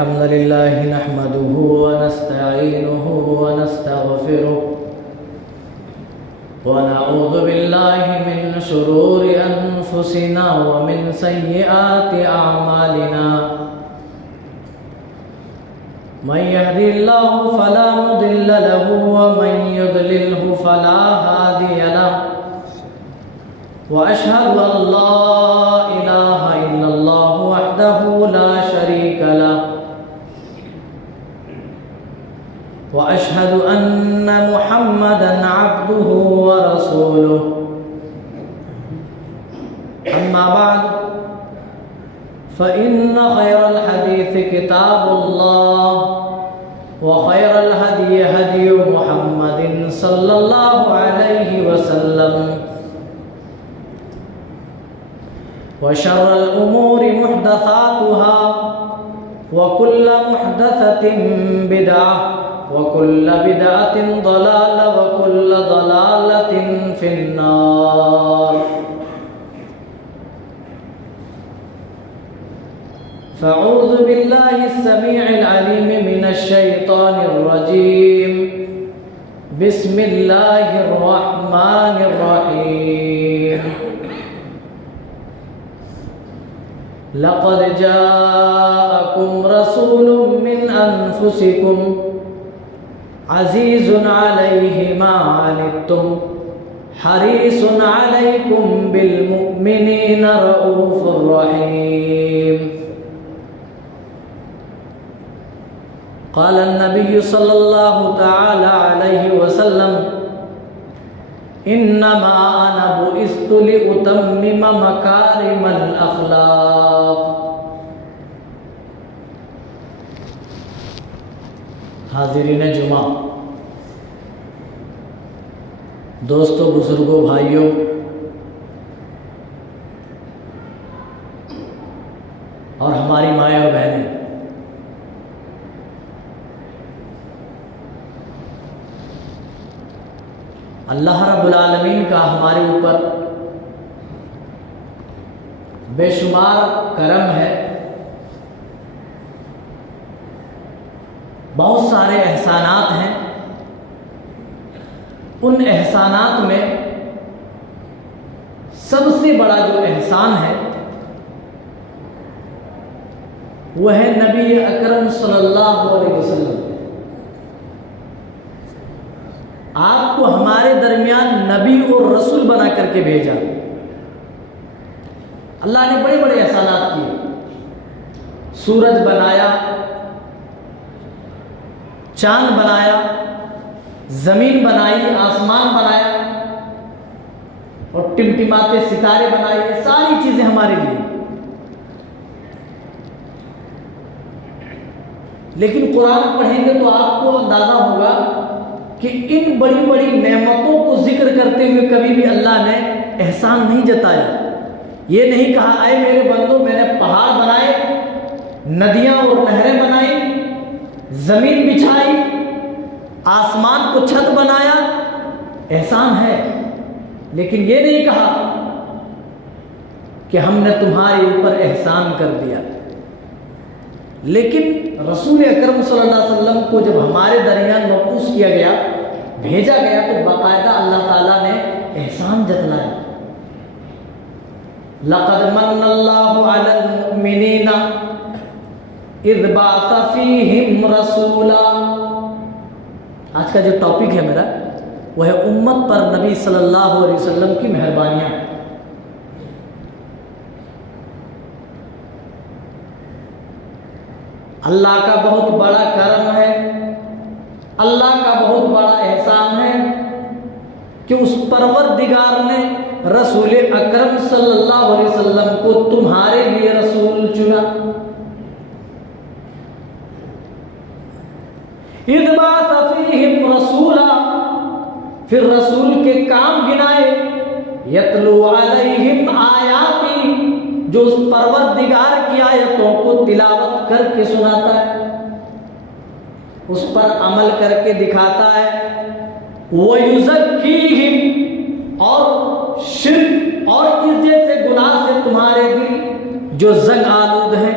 الحمد لله نحمده ونستعينه ونستغفره ونعوذ بالله من شرور أنفسنا ومن سيئات أعمالنا من يهدي الله فلا مضل له ومن يضلله فلا هادي له وأشهد أن لا إله إلا الله وحده لا شريك له وأشهد أن محمدًا عبده ورسوله أما بعد فإن خير الحديث كتاب الله وخير الهدي هدي محمد صلى الله عليه وسلم وشر الأمور محدثاتها وكل محدثة بدعة وكل بدعة ضلالة وكل ضلالة في النار فأعوذ بالله السميع العليم من الشيطان الرجيم بسم الله الرحمن الرحيم لقد جاءكم رسول من أنفسكم عزيز عليه ما عنتم حريص عليكم بالمؤمنين رؤوف رحيم قال النبي صلى الله تعالى عليه وسلم إنما أنا بعثت لأتمم مكارم الأخلاق حاضرین جمعہ، دوستوں، بزرگوں، بھائیوں، اور ہماری مائیں اور بہنیں، اللہ رب العالمین کا ہمارے اوپر بے شمار کرم ہے، بہت سارے احسانات ہیں۔ ان احسانات میں سب سے بڑا جو احسان ہے وہ ہے نبی اکرم صلی اللہ علیہ وسلم۔ آپ کو ہمارے درمیان نبی اور رسول بنا کر کے بھیجا۔ اللہ نے بڑے بڑے احسانات کیے، سورج بنایا، چاند بنایا، زمین بنائی، آسمان بنایا، اور ٹمٹماتے ستارے بنائے۔ یہ ساری چیزیں ہمارے لیے، لیکن قرآن پڑھیں گے تو آپ کو اندازہ ہوگا کہ ان بڑی بڑی نعمتوں کو ذکر کرتے ہوئے کبھی بھی اللہ نے احسان نہیں جتایا۔ یہ نہیں کہا اے میرے بندو میں نے پہاڑ بنائے، ندیاں اور نہریں بنائی، زمین بچھائی، آسمان کو چھت بنایا، احسان ہے، لیکن یہ نہیں کہا کہ ہم نے تمہارے اوپر احسان کر دیا۔ لیکن رسول اکرم صلی اللہ علیہ وسلم کو جب ہمارے درمیان مبعوث کیا گیا، بھیجا گیا، تو باقاعدہ اللہ تعالیٰ نے احسان جتلایا۔ لَقَدْ مَنَّ اللَّهُ عَلَى الْمُؤْمِنِينَ اِذْ بَعَثَ فِيهِمْ رَسُولًا۔ آج کا جو ٹاپک ہے میرا وہ ہے امت پر نبی صلی اللہ علیہ وسلم کی مہربانیاں۔ اللہ کا بہت بڑا کرم ہے، اللہ کا بہت بڑا احسان ہے کہ اس پروردگار نے رسول اکرم صلی اللہ علیہ وسلم کو تمہارے لیے رسول چنا۔ اِذْ بَعَثَ فِيهِمْ رَسُولًا، پھر رسول کے کام گنائے، یتلو علیہم آیاتی، جو اس پروردگار کی آیتوں کو تلاوت کر کے سناتا ہے، اس پر عمل کر کے دکھاتا ہے، وَيُزَكِّيهِمْ، اور شرک اور اس جیسے گناہ سے تمہارے دل جو زنگ آلود ہیں،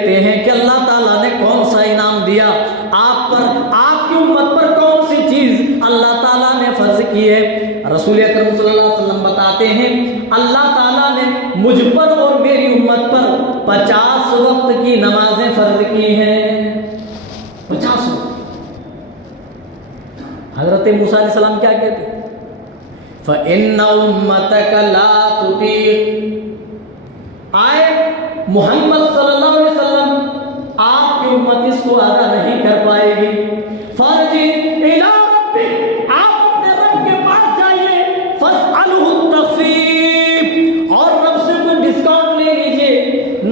کہتے ہیں کہ اللہ تعالیٰ نے کون سا انعام دیا آپ پر, آپ کی امت پر کون سی چیز اللہ تعالیٰ نے فرض کی ہے. رسول اکرم صلی اللہ علیہ وسلم بتاتے ہیں اللہ تعالیٰ نے مجھ پر اور میری امت پر 50 وقت کی نمازیں فرض کی ہیں. 50 وقت. حضرت موسیٰ علیہ السلام کیا کہتے ہیں؟ فَإِنَّ أُمَّتَكَ لَا تُطِيقُ. آئے محمد صلی اللہ علیہ وسلم آپ کی امت اس کو ادا نہیں کر پائے گی. فَارْجِعْ إِلَىٰ رَبِّكَ. آپ اپنے رب کے پاس جائیے. فَاسْأَلْهُ التَّخْفِيفَ. اور رب سے کچھ ڈسکاؤنٹ لے لیجئے,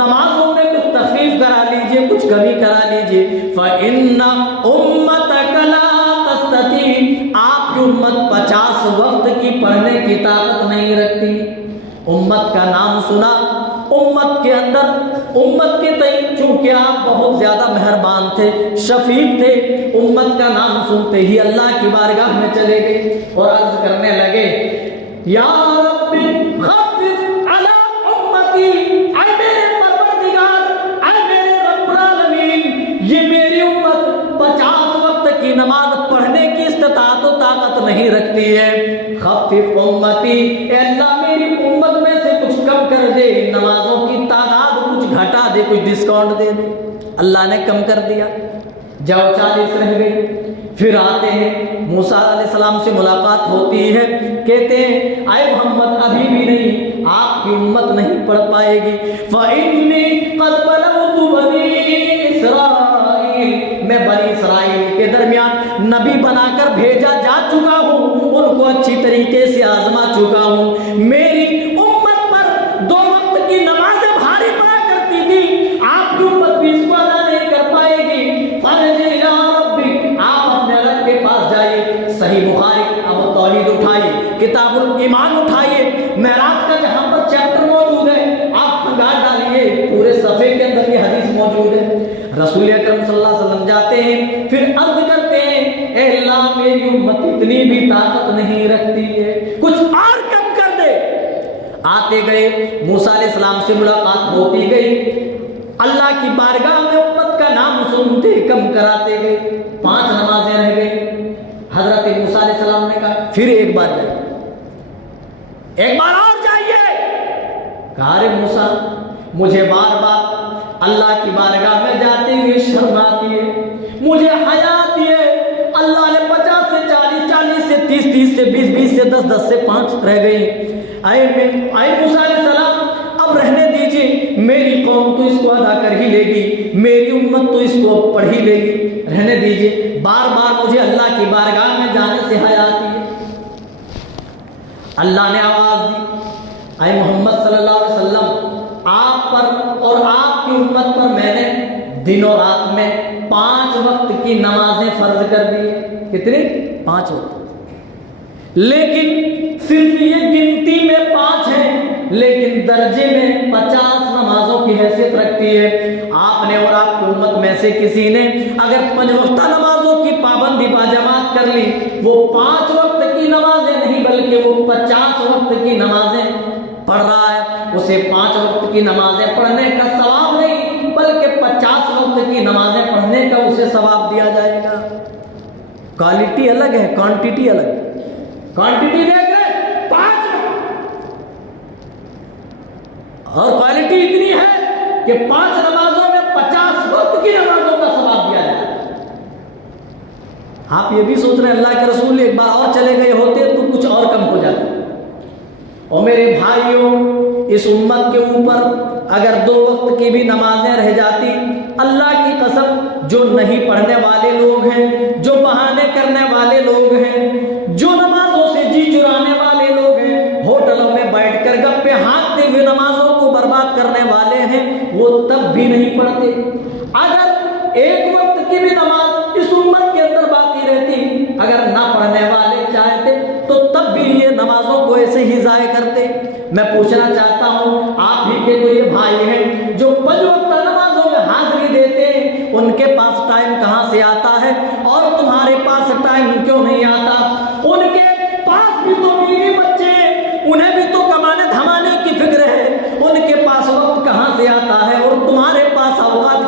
نمازوں میں کچھ تخفیف کرا لیجئے, کچھ کمی کرا لیجئے. فَإِنَّ أُمَّتَكَ لَا تَسْتَطِيعُ. آپ کی امت 50 وقت کی پڑھنے کی طاقت نہیں رکھتی. امت کا نام سنا, امت کے اندر, امت کے تئیں چونکہ آپ بہت زیادہ مہربان تھے, شفیق تھے, امت کا نام سنتے ہی اللہ کی بارگاہ میں چلے گئے اور عرض کرنے لگے یا رب خفف علی امتی. اے میرے پروردگار, اے میرے رب العالمین, یہ میری امت 50 وقت کی نماز پڑھنے کی استطاعت و طاقت نہیں رکھتی ہے. خفف امتی, اے اللہ میری امت میں سے کچھ کم کر دے, نمازوں کی تعداد کچھ گھٹا دے, کچھ ڈسکاؤنٹ دے دے. اللہ نے کم کر دیا, جاؤ 40 رہ گئے. پھر آتے ہیں موسیٰ علیہ السلام سے ملاقات ہوتی ہے, کہتے ہیں اے محمد ابھی بھی نہیں, آپ کی امت نہیں پڑھ پائے گی. فَإِنِّي قَدْ بَلَغْتُ بَنِي إِسْرَائِيلَ. میں بنی اسرائیل کے درمیان نبی بنا کر بھیجا جا چکا ہوں, ان کو اچھی طریقے سے آزما چکا ہوں. میری امت پر 2 وقت کی نمازیں بھاری پڑا کرتی تھی, آپ کی امت بھی اس کو ادا نہیں کر پائے گی. فَارْجِعْ إِلَىٰ رَبِّكَ. آپ اپنے رب کے پاس جائیے. صحیح بخاری اب توحید اٹھائیے, کتاب الایمان اٹھائیے, معراج کا جہاں پر چیپٹر موجود ہے آپ پھنگا ڈالیے, پورے صفحے کے اندر یہ حدیث موجود ہے. رسول اکرم صلی اللہ علیہ وسلم جاتے ہیں, پھر عرض کرتے ہیں اے اللہ میری امت اتنی بھی طاقت نہیں رکھتی ہے, کچھ اور کم کر دے. آتے گئے, موسیٰ علیہ السلام سے ملاقات ہوتی گئی, اللہ کی بارگاہ میں امت کا نام سنتے کم کراتے گئے. 5 نمازیں رہ گئی. حضرت موسیٰ علیہ السلام نے کہا پھر ایک بار جائیے, ایک بار اور جائیے. کہا ارے موسیٰ مجھے بار بار اللہ کی بارگاہ میں جاتے ہوئے شرم آتی ہے, مجھے حیا آتی ہے. اللہ نے 50 سے 40, 40 سے 30, 30 سے 20, 20 سے 10, 10 سے 5 رہ گئی. اے موسیٰ علیہ السلام اب رہنے دیجئے, میری قوم تو اس کو ادا کر ہی لے گی, میری امت تو اس کو پڑھ ہی لے گی, رہنے دیجئے. بار بار مجھے اللہ کی بارگاہ میں جانے سے حیا آتی ہے. اللہ نے آواز دی اے محمد صلی اللہ علیہ وسلم, آپ پر اور آپ کی امت پر میں نے دن اور رات میں 5 وقت کی نمازیں فرض کر دی. کتنی؟ 5 وقت. لیکن صرف یہ گنتی میں 5 ہیں, لیکن درجے میں 50 نمازوں کی حیثیت رکھتی ہے. آپ نے اور آپ کی امت میں سے کسی نے اگر 5 وقتہ نمازوں کی پابندی باجماعت کر لی, وہ 5 وقت کی نمازیں نہیں بلکہ وہ 50 وقت کی نمازیں پڑھ رہا ہے. اسے 5 وقت کی نمازیں پڑھنے کا ثواب نہیں بلکہ 50 وقت کی نمازیں پڑھنے کا اسے ثواب دیا جائے گا. کوالٹی الگ ہے, کوانٹیٹی الگ ہے. کوانٹیٹی دیکھ رہے 5 اور کوالٹی اتنی ہے کہ 5 نمازوں میں 50 وقت کی نمازوں کا ثواب دیا جائے. آپ یہ بھی سوچ رہے ہیں اللہ کے رسول ایک بار اور چلے گئے ہوتے تو کچھ اور کم ہو جاتا. اور میرے بھائیوں, اس امت کے اوپر اگر 2 وقت کی بھی نمازیں رہ جاتی, اللہ کی قسم جو نہیں پڑھنے والے لوگ ہیں, جو بہانے کرنے والے لوگ ہیں, جو نمازوں سے جی چرانے والے لوگ ہیں, ہوٹلوں میں بیٹھ کر گپے ہانکتے ہوئے نمازوں کو برباد کرنے والے ہیں, وہ تب بھی نہیں پڑھتے. اگر 1 وقت کی بھی نماز اس امت کے اندر باقی رہتی, اگر نہ پڑھنے والے چاہتے تو تب بھی یہ نمازوں کو ایسے ہی ضائع کرتے. میں پوچھنا چاہتا ہوں, آپ ہی کے تو یہ بھائی ہیں جو 5 وقت نمازوں میں حاضری دیتے ہیں, ان کے پاس ٹائم کہاں سے آتا ہے اور تمہارے پاس ٹائم کیوں نہیں آتا؟ ان کے پاس بھی تو بیوی بچے ہیں, انہیں بھی تو کمانے دھمانے کی فکر ہے, ان کے پاس وقت کہاں سے آتا ہے اور تمہارے پاس اوقات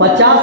50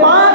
5।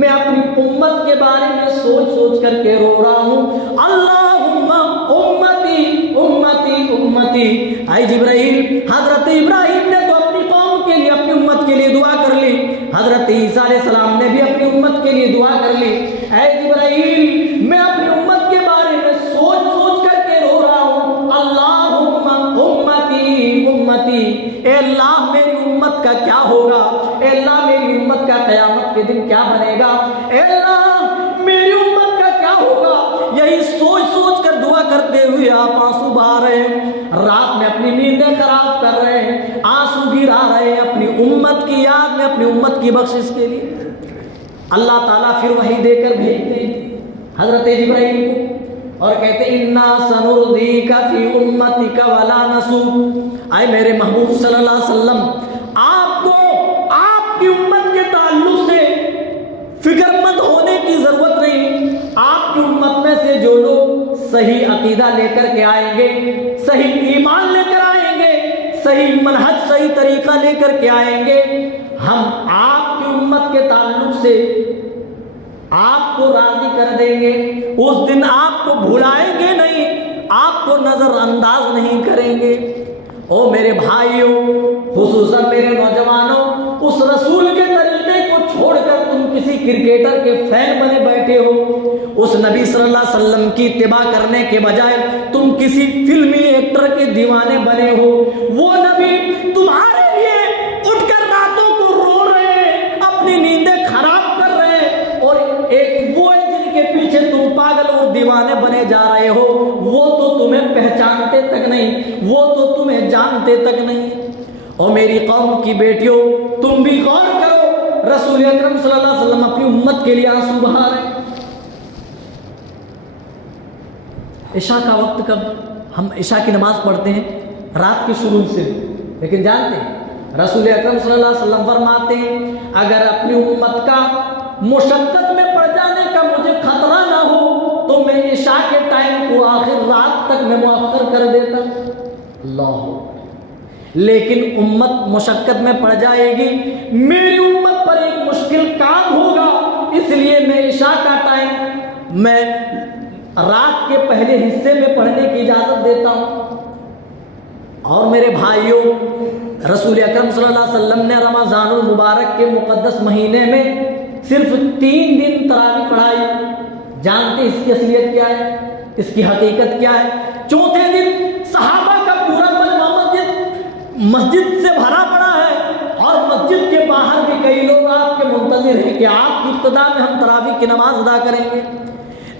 میں اپنی امت کے بارے میں سوچ سوچ کر کے رو رہا ہوں، اللہم امتی امتی امتی۔ اے جبرائیل، حضرت ابراہیم نے تو اپنی قوم کے لیے، اپنی امت کے لیے دعا کر لی، حضرت عیسیٰ علیہ السلام نے بھی اپنی امت کے لیے دعا کر لی۔ اے جبرائیل، میں اپنی امت کے بارے میں سوچ سوچ کر کے رو رہا ہوں، اللہم امتی امتی۔ اے اللہ میری امت کا کیا ہوگا، اے اللہ میری امت کا قیامت کے دن کیا بنے گا، اے اللہ میری امت کا کیا ہوگا۔ یہی سوچ سوچ کر دعا کرتے ہوئے آپ آنسو بہا رہے ہیں، رات میں اپنی نیندیں خراب کر رہے ہیں، آنسو گرا رہے ہیں اپنی امت کی یاد میں، اپنی امت کی بخشش کے لیے۔ اللہ تعالیٰ پھر وحی دے کر بھیجتے ہیں حضرت جبرائیل کو اور کہتے ہیں اِنَّا سَنُرْضِيكَ فِي أُمَّتِكَ وَلَا نَسُوءُ۔ اے میرے محبوب صلی اللہ علیہ وسلم، آپ کو آپ کی امت کے تعلق سے فکر مند ہونے کی ضرورت نہیں۔ آپ کی امت میں سے جو لوگ صحیح عقیدہ لے کر کے آئیں گے، صحیح ایمان لے کر آئیں گے، صحیح منہج صحیح طریقہ لے کر کے آئیں گے، ہم آپ کی امت کے تعلق سے آپ کو راضی کر دیں گے۔ اس دن آپ کو بھلائیں گے نہیں، آپ کو نظر انداز نہیں کریں گے۔ او میرے بھائیوں، خصوصاً میرے نوجوانوں، اس رسول کے طریقے کو چھوڑ کر تم کسی کرکٹر کے فین بنے بیٹھے ہو، اس نبی صلی اللہ علیہ وسلم کی اتباع کرنے کے بجائے تم کسی فلمی ایکٹر کے دیوانے بنے ہو۔ وہ نبی تمہارے لیے اٹھ کر راتوں کو رو رہے ہیں، اپنی نیندیں خراب کر رہے ہیں، اور ایک وہ ہے جن کے پیچھے تم پاگل اور دیوانے بنے جا رہے ہو، وہ تو تمہیں پہچانتے تک نہیں، وہ تو تمہیں جانتے تک نہیں۔ اور میری قوم کی بیٹیوں، تم بھی غور کرو، رسول اکرم صلی اللہ علیہ وسلم اپنی امت کے لیے آنسو بہا رہے ہیں۔ عشاء کا وقت کب؟ ہم عشاء کی نماز پڑھتے ہیں رات کے شروع سے، لیکن جانتے ہیں رسول اکرم صلی اللہ علیہ وسلم فرماتے ہیں اگر اپنی امت کا مشقت میں پڑ جانے کا مجھے خطرہ نہ ہو تو میں عشاء کے ٹائم کو آخر رات تک میں مؤخر کر دیتا۔ اللہ، لیکن امت مشقت میں پڑ جائے گی، میری امت پر ایک مشکل کام ہوگا، اس لیے میں عشاء کا ٹائم میں رات کے پہلے حصے میں پڑھنے کی اجازت دیتا ہوں۔ اور میرے بھائیوں، رسول اکرم صلی اللہ علیہ وسلم نے رمضان المبارک کے مقدس مہینے میں صرف 3 دن تراویح پڑھائی۔ جانتے اس کی اصلیت کیا ہے، اس کی حقیقت کیا ہے؟ چوتھے دن صحابہ کا پورا مجمع مسجد سے بھرا پڑا ہے، اور مسجد کے باہر بھی کئی لوگ آپ کے منتظر ہیں کہ آپ کی ابتدا میں ہم تراویح کی نماز ادا کریں گے،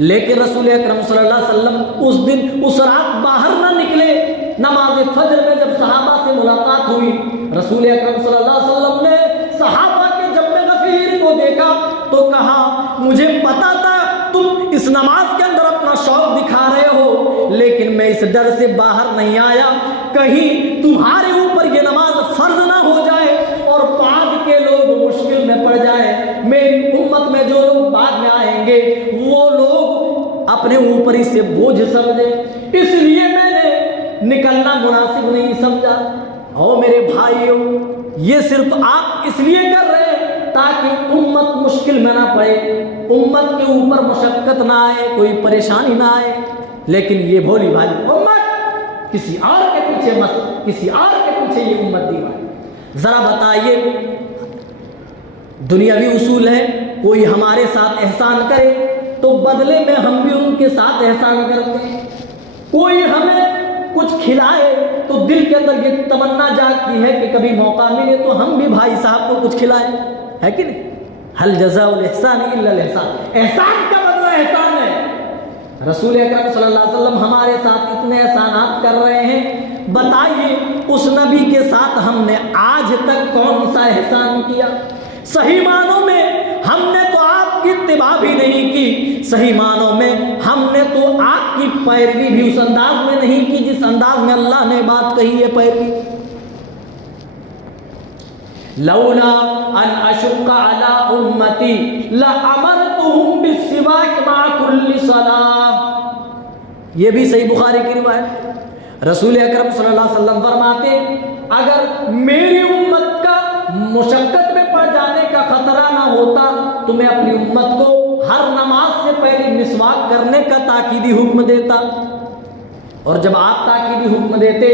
لیکن رسول اکرم صلی اللہ علیہ وسلم اس دن اس رات باہر نہ نکلے۔ نماز فجر میں جب صحابہ سے ملاقات ہوئی، رسول اکرم صلی اللہ علیہ وسلم نے صحابہ کے جمع غفیر کو دیکھا تو کہا مجھے پتا تھا تم اس نماز کے اندر اپنا شوق دکھا رہے ہو، لیکن میں اس ڈر سے باہر نہیں آیا کہیں تمہارے اوپر یہ نماز فرض نہ ہو جائے اور بعد کے لوگ مشکل میں پڑ جائیں، میری امت میں جو لوگ بعد میں آئیں گے وہ لوگ اپنے اوپر ہی سے بوجھ سمجھیں، اس لیے میں نے نکلنا مناسب نہیں سمجھا۔ اور میرے بھائیوں، یہ صرف آپ اس لیے کر رہے ہیں تاکہ امت مشکل میں نہ پڑے، امت کے اوپر مشقت نہ آئے، کوئی پریشانی نہ آئے، لیکن یہ بھولی بھالی امت کسی اور کے پیچھے مت، کسی اور کے پیچھے یہ امت دیوانی۔ ذرا بتائیے، دنیاوی اصول ہے، کوئی ہمارے ساتھ احسان کرے تو بدلے میں ہم بھی ان کے ساتھ احسان کرتے ہیں، کوئی ہمیں کچھ کھلائے تو دل کے اندر یہ تمنا جاگتی ہے کہ کبھی موقع ملے تو ہم بھی بھائی صاحب کو کچھ کھلائیں، ہے کہ نہیں؟ حل جزاء الاحسان الا الاحسان، احسان کا بدلہ احسان ہے۔ رسول اکرم صلی اللہ علیہ وسلم ہمارے ساتھ اتنے احسانات کر رہے ہیں، بتائیے اس نبی کے ساتھ ہم نے آج تک کون سا احسان کیا؟ صحیح معنوں میں ہم نے تو آپ کی اتباع بھی نہیں کی، صحیح معنوں میں ہم نے تو آپ کی پیروی بھی اس انداز میں نہیں کی جس انداز میں اللہ نے بات کہی ہے پیروی۔ لولا ان اشق علی امتی لامرتهم بالسواک مع كل صلاۃ، یہ بھی صحیح بخاری کی روایت۔ رسول اکرم صلی اللہ علیہ وسلم فرماتے اگر میری امت کا مشقت میں پڑ مر جانے کا خطرہ نہ ہوتا تو میں اپنی امت کو ہر نماز سے پہلے مسواک کرنے کا تاکیدی حکم دیتا. اور جب آپ تاکیدی حکم دیتے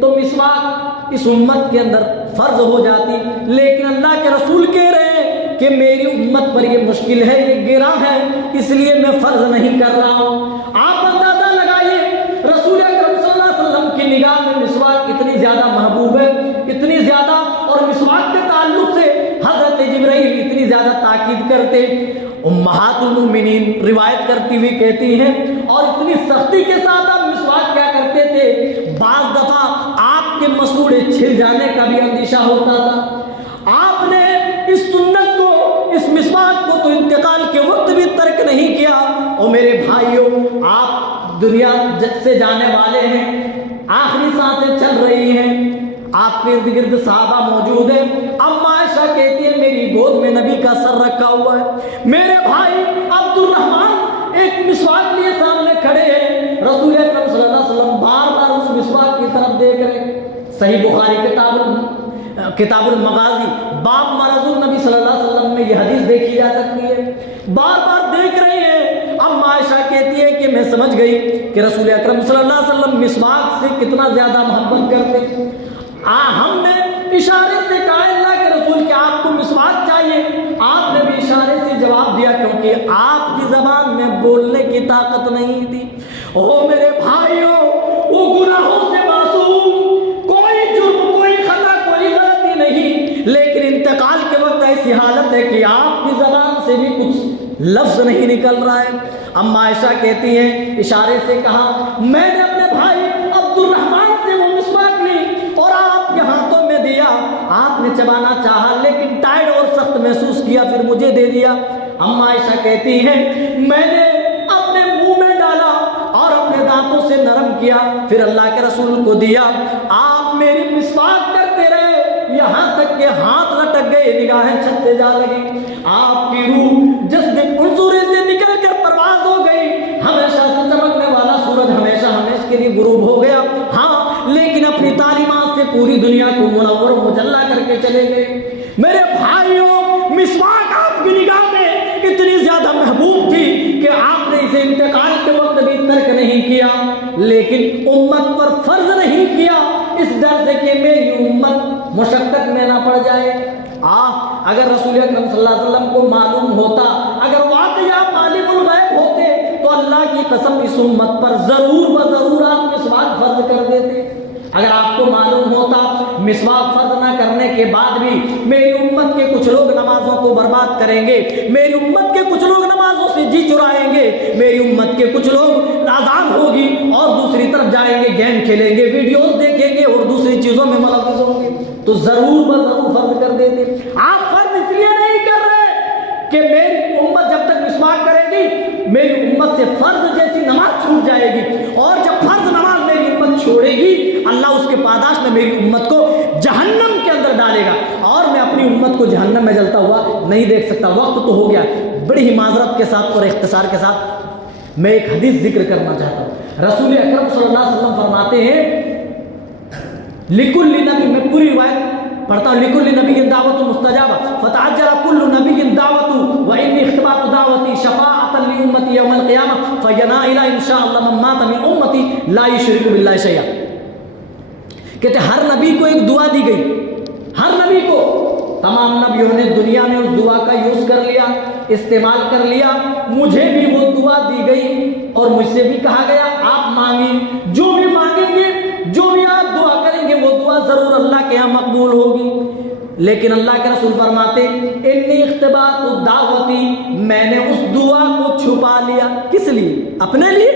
تو مسواک اس امت کے اندر فرض ہو جاتی. لیکن اللہ کے رسول کہہ رہے ہیں کہ میری امت پر یہ مشکل ہے, یہ گراں ہے, اس لیے میں فرض نہیں کر رہا ہوں. آپ اندازہ لگائیے رسول اکرم صلی اللہ علیہ وسلم کی نگاہ میں مسواک اتنی زیادہ محبوب ہے, اتنی زیادہ, اور مسواک کے تعلق سے حضرت جبرائیل اتنی زیادہ تاکید کرتے. امہات المومنین روایت کرتی ہوئی کہتی ہیں, اور اتنی سختی کے ساتھ آپ مسواک کیا کرتے تھے, بعض دفعہ آپ کے مسوڑے چھل جانے کا بھی اندیشہ ہوتا تھا. آپ نے اس سنت کو, اس مسواک کو تو انتقال کے وقت بھی ترک نہیں کیا. اور میرے بھائیوں, آپ دنیا سے جانے والے ہیں, آخری سانسیں چل رہی ہیں, آپ کے ارد گرد صحابہ موجود ہیں. اما عائشہ کہتی ہے میری گود میں نبی کا سر رکھا ہوا ہے. میرے بھائی عبد الرحمن ایک مسواک لیے سامنے کھڑے ہیں. رسول اکرم صلی اللہ علیہ وسلم بار بار اس مسواک کی طرف دیکھ رہے ہیں. صحیح بخاری کتاب المغازی باب مرض النبی صلی اللہ علیہ وسلم میں یہ حدیث دیکھی جا سکتی ہے. بار بار دیکھ رہے ہیں. اما عائشہ کہتی ہے کہ میں سمجھ گئی کہ رسول اکرم صلی اللہ علیہ وسلم مسواک سے کتنا زیادہ محبت کرتے ہیں. ہم نے اشارے سے کہا اللہ کے رسول کہ آپ کو مسواک چاہیے. آپ نے بھی اشارے سے جواب دیا کیونکہ آپ کی زبان میں بولنے کی طاقت نہیں تھی. او میرے بھائیوں, وہ گناہوں سے معصوم, کوئی جرم, کوئی خطا, کوئی غلطی نہیں, لیکن انتقال کے وقت ایسی حالت ہے کہ آپ کی زبان سے بھی کچھ لفظ نہیں نکل رہا ہے. اما عائشہ کہتی ہیں اشارے سے کہا, میں نے اپنے بھائی عبد الرحمن سے وہ مسواک لی اور آپ کے ہاتھوں میں دیا. آپ نے چبانا چاہا لیکن ٹائٹ اور سخت محسوس کیا, پھر مجھے دے دیا. اما عائشہ کہتی ہیں میں نے اپنے منہ میں ڈالا اور اپنے دانتوں سے نرم کیا, پھر اللہ کے رسول کو دیا. آپ میری مسواک کرتے رہے یہاں تک کہ ہاتھ لٹک گئے, نگاہیں چھت سے جا لگی. آپ کی روح جس دن انظورے سے نکل کر پرواز ہو گئی. ہمیشہ سے چمکنے والا سورج ہمیشہ ہمیشہ کے لیے غروب ہو گیا. ہاں, لیکن اپنی تعلیمات سے پوری دنیا کو منور و مجلہ کر کے چلے گئے. میرے بھائیوں, مسواک آپ کی نگاہ میں اتنی زیادہ محبوب تھی کہ آپ نے اسے انتقال کے وقت بھی ترک نہیں کیا, لیکن امت پر فرض نہیں کیا اس ڈر سے کہ میری امت مشقت میں نہ پڑ جائے. اگر رسول اکرم صلی اللہ علیہ وسلم کو معلوم ہوتا, اگر واقعہ عالم الغیب ہوتے تو اللہ کی قسم اس امت پر ضرور بضرور آپ مسواک فرض کر دیتے. اگر آپ کو معلوم ہوتا مسواک فرض نہ کرنے کے بعد بھی میری امت کے کچھ لوگ نمازوں کو برباد کریں گے, میری امت کے کچھ لوگ نمازوں سے جی چرائیں گے, میری امت کے کچھ لوگ آزاد ہوگی اور دوسری طرف جائیں گے, گیم کھیلیں گے, ویڈیوز دیکھیں گے اور دوسری چیزوں میں ملوث ہوں گے, تو ضرور بضرور فرض کر دیتے. آپ فرض اس لیے نہیں کر رہے کہ میری امت جب تک مسواک کرے گی میری امت سے فرض جیسی نماز چھوٹ جائے گی, اور جب فرض نماز میری امت چھوڑے گی اللہ اس کے پاداش میں میری امت کو جہنم کے اندر ڈالے گا, اور میں اپنی امت کو جہنم میں جلتا ہوا نہیں دیکھ سکتا. وقت تو ہو گیا. بڑی ہی معذرت کے ساتھ اور اختصار کے ساتھ میں ایک حدیث ذکر کرنا چاہتا ہوں. رسول اکرم صلی اللہ علیہ وسلم فرماتے ہیں لکل نبی, میں پوری روایت پڑھتا ہوں, لکل نبی دعوت مستجابہ فتعجل کل نبی دعوت وانی اختبات دعوتی شفاعۃ لامتی یوم القیامہ فینائل ان شاء اللہ من مات من امتی لا یشرک باللہ شیئا. کہتے ہر نبی کو ایک دعا دی گئی, ہر نبی کو. تمام نبیوں نے دنیا میں اس دعا کا یوز کر لیا, استعمال کر لیا. مجھے بھی وہ دعا دی گئی اور مجھ سے بھی کہا گیا آپ مانگیں, جو بھی مانگیں گے, جو بھی آپ دعا کریں گے وہ دعا ضرور اللہ کے ہاں مقبول ہوگی. لیکن اللہ کے رسول فرماتے انی اختبات دعوتی, میں نے اس دعا کو چھپا لیا. کس لیے؟ اپنے لیے.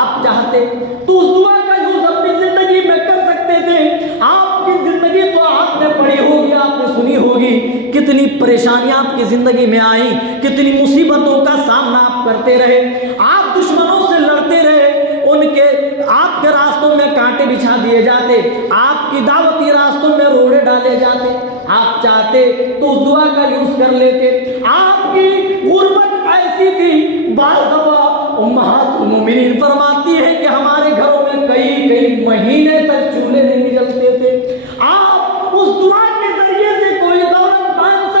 آپ چاہتے تو اس دعا کا یوز اپنی زندگی میں کر سکتے تھے. آپ کی زندگی تو آپ نے پڑھی ہوگی, آپ نے سنی ہوگی, کتنی پریشانیاں آپ کی زندگی میں آئیں, کتنی مصیبتوں کا سامنا آپ کرتے رہے, آپ دشمنوں سے لڑتے رہے, ان کے آپ کے راستوں میں کانٹے بچھا دیے جاتے, آپ کی دعوتی راستوں میں روڑے ڈالے جاتے. آپ چاہتے تو اس دعا کا یوز کر لیتے. آپ کی غربت ایسی تھی, بعض دفعہ امہات المومنین فرماتی ہے کہ ہمارے گھروں میں کئی مہینے تک چولہے نہیں جلتے تھے. آپ اس دعا کے ذریعے سے کوئی دولت مانگ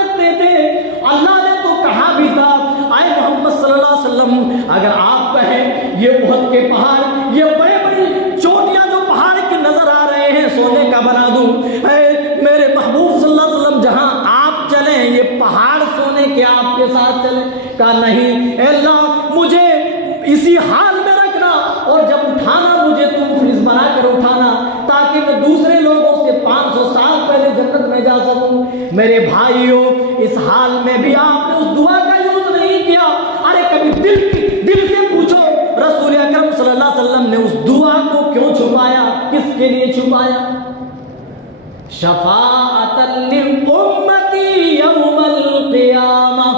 کہ آپ کے ساتھ چلے؟ کہا نہیں اے اللہ مجھے اسی حال میں رکھنا، اور جب اٹھانا مجھے تم فریز بنا کر اٹھانا تاکہ میں دوسرے لوگوں سے 500 سال پہلے جنت میں جا سکوں۔ میرے بھائیوں اس حال میں بھی آپ نے اس دعا کا یوز نہیں کیا۔ ارے کبھی دل سے پوچھو رسول اکرم صلی اللہ علیہ وسلم نے اس دعا کو کیوں چھپایا، کس کے لیے چھپایا؟ شفاعۃ لامتی یوم القیامہ،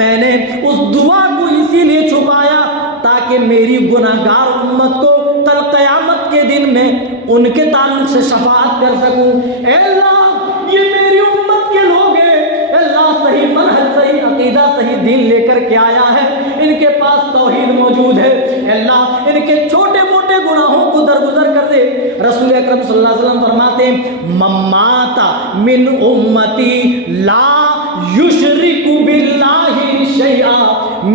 میں نے اس دعا کو اسی لیے چھپایا تاکہ میری گناہگار امت کو کل قیامت کے دن میں ان کے تعلق سے شفاعت کر سکوں۔ اے اللہ یہ میری امت کے لوگ ہیں، اے اللہ صحیح منہج، صحیح عقیدہ، صحیح دین لے کر کے آیا ہے، ان کے پاس توحید موجود ہے، اے اللہ ان کے چھوٹے موٹے گناہوں کو درگزر کر دے۔ رسول اکرم صلی اللہ علیہ وسلم فرماتے ہیں ممات من امتی لا یشرک باللہ شیئا،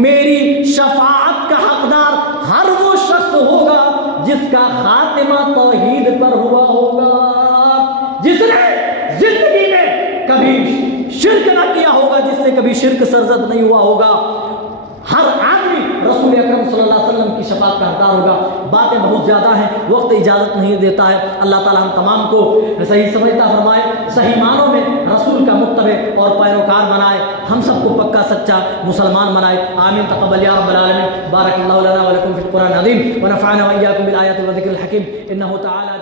میری شفاعت کا حقدار ہر وہ شخص ہوگا جس کا خاتمہ توحید پر ہوا ہوگا، جس نے زندگی میں کبھی شرک نہ کیا ہوگا، جس سے کبھی شرک سرزد نہیں ہوا ہوگا، ہر آدمی رسول اکرم صلی اللہ علیہ وسلم کی شفاعت کا حقدار ہوگا۔ باتیں بہت زیادہ ہیں، وقت اجازت نہیں دیتا ہے۔ اللہ تعالی ہم تمام کو صحیح سمجھتا فرمائے، صحیح معنوں میں رسول کا متبع اور پیروکار بنائے، ہم سب کو پکا سچا مسلمان بنائے۔ آمین تقبل یا رب العالمین۔ بارک اللہ لنا ولکم فی القرآن العظیم ونفعنا وإياکم بالآیات والذکر الحکیم، انہ تعالی